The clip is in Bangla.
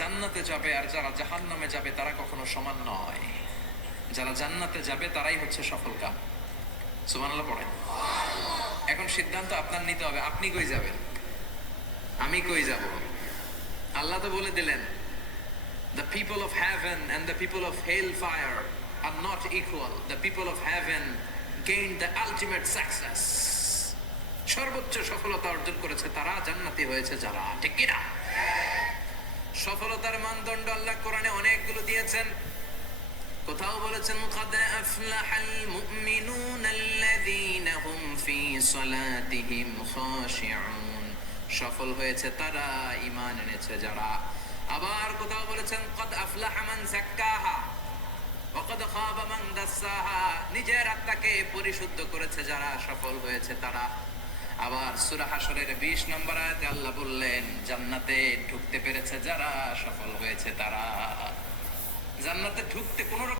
জান্নাতে যাবে আর যারা জাহান্নামে যাবে তারা কখনো সমান নয়। যারা জান্নাতে যাবে তারাই হচ্ছে সফল কাম। সুবহানাল্লাহ পড়েন। এখন সিদ্ধান্ত আপনার নিতে হবে, আপনি কই যাবেন, আমি কই যাব। আল্লাহ তো বলে দিলেন, the people of heaven and the people of hellfire are not equal. The people of heaven gained the ultimate success. সর্বোচ্চ সফলতা অর্জন করেছে তারা, জান্নাতি হয়েছে যারা। ঠিক কি না? সফলতার মানদণ্ড আল্লাহ কোরআনে অনেকগুলো দিয়েছেন। কোথাও বলেছেন قد أفلح المؤمنون الذين هم في صلاتهم خاشعون, সফল হয়েছে তারা, ঈমান এনেছে যারা। আবার কোথাও বলেছেন قد أفلح من زكاها وقد خاب من دساها, নিজের আত্মাকে পরিশুদ্ধ করেছে যারা, সফল হয়েছে তারা। আবার সূরা হাশরের 20 নম্বর আয়াতে আল্লাহ বললেন, জান্নাতে ঢুকতে পেরেছে যারা, সফল হয়েছে তারা। জান্নাতে ঢুকতে কোনো